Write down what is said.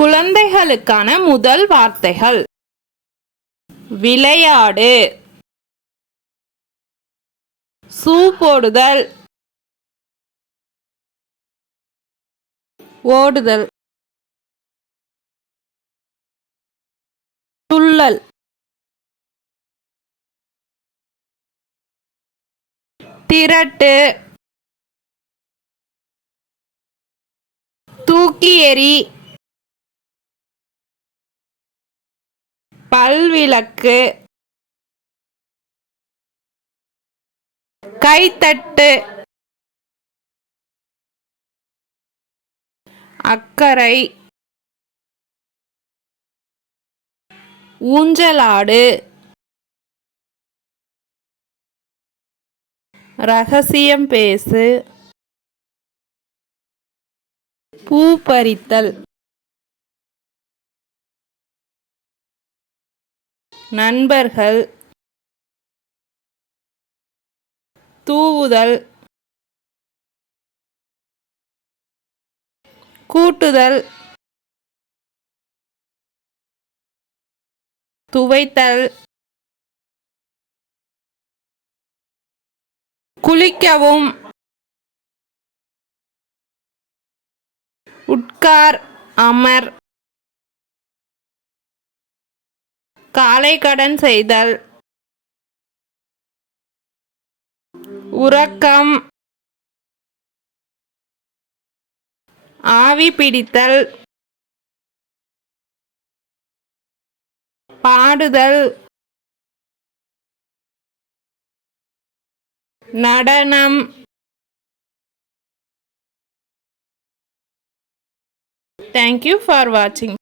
குழந்தைகளுக்கான முதல் வார்த்தைகள்: விளையாடு, சூ போடுதல், ஓடுதல், துள்ளல், திரட்டு, தூக்கி எறி, பல்விளக்கு, கைத்தட்டு, அக்கரை, ஊஞ்சலாடு, ரகசியம் பேசு, பூ பறித்தல், நண்பர்கள், தூவுதல், கூட்டுதல், துவைத்தல், குளிக்கவும், உட்கார், அமர், காலை கடன் செய்தல், உறக்கம், ஆவி பிடித்தல், பாடுதல், நடனம். Thank you for watching.